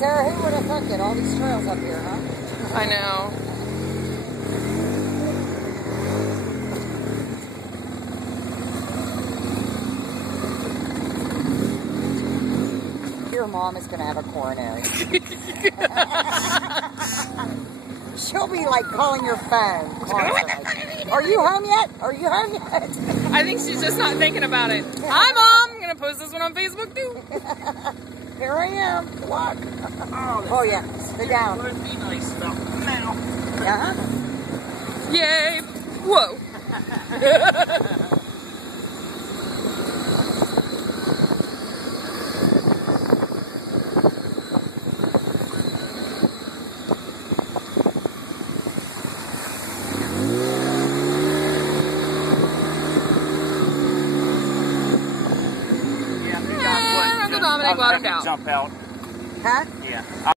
Sarah, who would have thought it? All these trails up here, huh? I know. Your mom is going to have a coronary. She'll be like calling your phone constantly. Are you home yet? Are you home yet? I think she's just not thinking about it. Hi, Mom. I'm going to post this one on Facebook, too. Here I am. Look. Oh, yeah. Sit down. Would be nice stuff now. Uh-huh. Yay. Whoa. Uncle Dominic bottomed out. Jump out. Huh? Yeah.